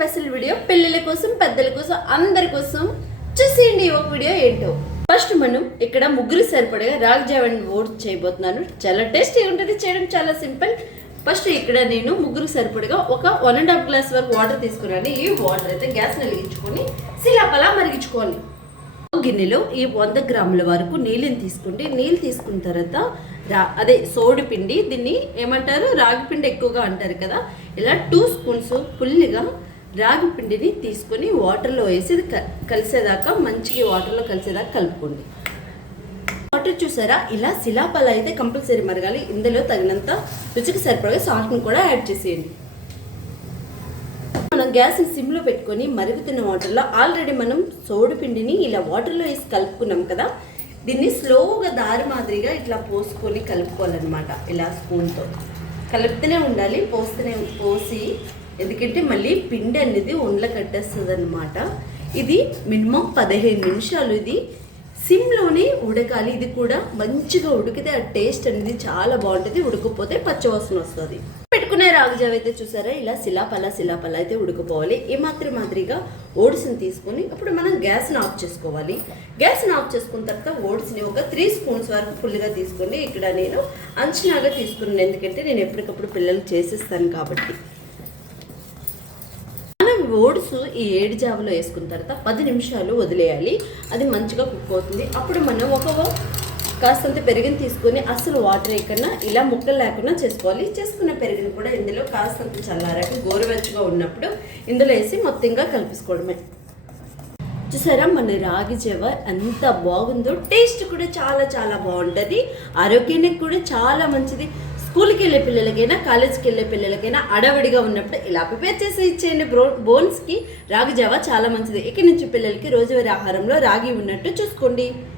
Special video పిల్లల కోసం పెద్దల కోసం అందరి కోసం చూసేయండి ఒక వీడియో ఏంటో. ఫస్ట్ మనం ఇక్కడ ముగ్గురు సరిపడగా రాగి జావని ఓట్స్ చేయబోతున్నాను. చాలా టేస్టీ ఉంటుంది, చేయడం చాలా సింపుల్. ఫస్ట్ ఇక్కడ నేను ముగ్గురు సరిపడగా ఒక 1.5 గ్లాస్ వరకు వాటర్ తీసుకున్నాను. ఈ వాటర్ అయితే గ్యాస్ వెలిగించుకొని సిలాపలా మరిగించుకోవాలి. గిన్నెలో ఈ 100 గ్రాముల వరకు నీళ్ళని తీసుకోండి. నీళ్ళు తీసుకున్న తర్వాత అదే సోడి పిండి, దీన్ని ఏమంటారు రాగి పిండి ఎక్కువగా అంటారు కదా. ఇలా 2 స్పూన్స్ ఫుల్గా రాగి పిండిని తీసుకొని వాటర్లో వేసి కలిసేదాకా మంచిగా వాటర్లో కలిసేదాకా కలుపుకోండి. వాటర్ చూసారా, ఇలా సిలాపల అయితే కంపల్సరీ మరగాలి. ఇందులో తగినంత రుచికి సరిపడగా సాల్ట్ని కూడా యాడ్ చేసేయండి. మనం గ్యాస్ని సిమ్లో పెట్టుకొని మరుగుతున్న వాటర్లో ఆల్రెడీ మనం సోడి పిండిని ఇలా వాటర్లో వేసి కలుపుకున్నాం కదా, దీన్ని స్లోగా దారి మాదిరిగా ఇట్లా పోసుకొని కలుపుకోవాలన్నమాట. ఇలా స్పూన్తో కలుపుతూనే ఉండాలి, పోసి, ఎందుకంటే మళ్ళీ పిండి అనేది ఉండలు కట్టేస్తుంది అనమాట. ఇది మినిమం 15 నిమిషాలు ఇది సిమ్లోనే ఉడకాలి. ఇది కూడా మంచిగా ఉడికితే ఆ టేస్ట్ అనేది చాలా బాగుంటుంది, ఉడకపోతే పచ్చివాసన వస్తుంది. పెట్టుకునే రాగి జావ అయితే చూసారా, ఇలా సిలాపల అయితే ఉడకపోవాలి. ఈ మాదిరిగా ఓట్స్ని తీసుకొని అప్పుడు మనం గ్యాస్ని ఆఫ్ చేసుకోవాలి. గ్యాస్ని ఆఫ్ చేసుకున్న తర్వాత ఓట్స్ని ఒక 3 స్పూన్స్ వరకు ఫుల్గా తీసుకోండి. ఇక్కడ నేను అంచనాగా తీసుకున్నాను, ఎందుకంటే నేను ఎప్పటికప్పుడు పిల్లలు చేసేస్తాను కాబట్టి. ఓట్స్ ఈ 7 జావలో వేసుకున్న తర్వాత 10 నిమిషాలు వదిలేయాలి. అది మంచిగా కుక్ అవుతుంది. అప్పుడు మనం కాస్తంత పెరుగుని తీసుకొని అసలు వాటర్ వేయకుండా ఇలా ముక్కలు లేకుండా చేసుకోవాలి. చేసుకున్న పెరుగుని కూడా ఇందులో కాస్తంత చల్లారాక గోరువెచ్చగా ఉన్నప్పుడు ఇందులో వేసి మొత్తంగా కలిపేసుకోవడమే. చూసారా, మన రాగి జావ ఎంత బాగుందో, టేస్ట్ కూడా చాలా చాలా బాగుంటుంది, ఆరోగ్యానికి కూడా చాలా మంచిది. స్కూల్కి వెళ్ళే పిల్లలకైనా కాలేజ్కి వెళ్ళే పిల్లలకైనా అడవడిగా ఉన్నప్పుడు ఇలా ప్రిపేర్ చేసి ఇచ్చేయండి. బోన్స్కి రాగి జావ చాలా మంచిది. ఇక్కడి నుంచి పిల్లలకి రోజువారీ ఆహారంలో రాగి ఉన్నట్టు చూసుకోండి.